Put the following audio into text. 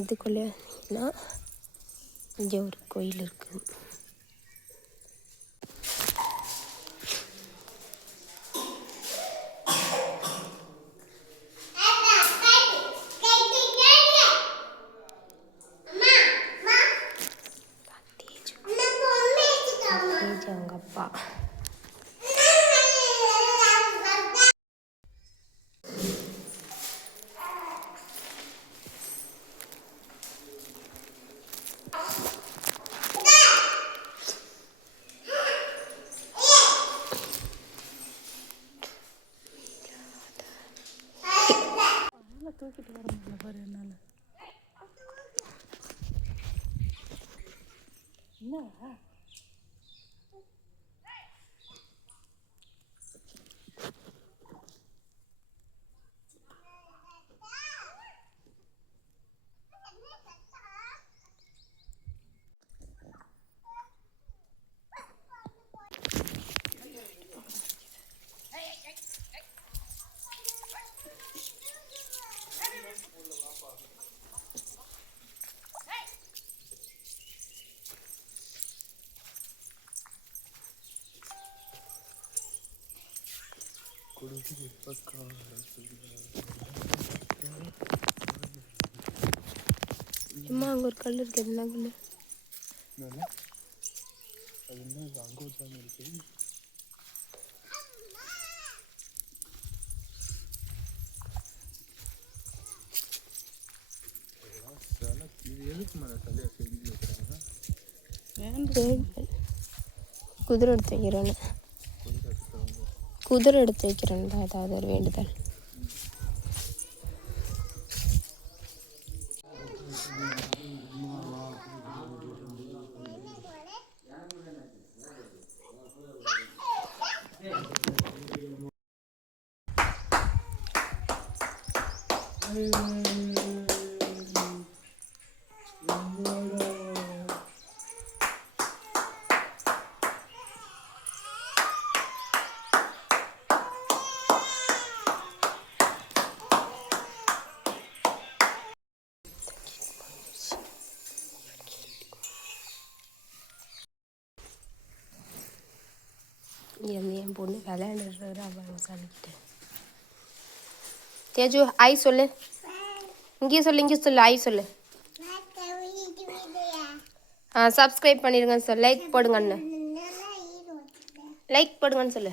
இதுக்குள்ளே இங்கே ஒரு கோயில் இருக்குது. அவங்க அப்பா தூக்கிட்டு வர முடியல பாரு என்னால. என்ன அம்மா அங்கே ஒரு கல் இருக்கு. என்ன கல்? அது என்ன அங்கே வச்சாங்க இருக்கு. குதிரை எடுத்து வைக்கிறேன்னு தான் அதாவது ஒரு வேண்டுதல். என் பொண்ணு விளையாண்டுட்டு அவங்க சாமிக்கிட்ட. தேஜு ஐ சொல்லு. இங்கே சொல்லு ஐ சொல்லு. சப்ஸ்கிரைப் பண்ணிடுங்க சார். லைக் போடுங்கன்னு சொல்லு.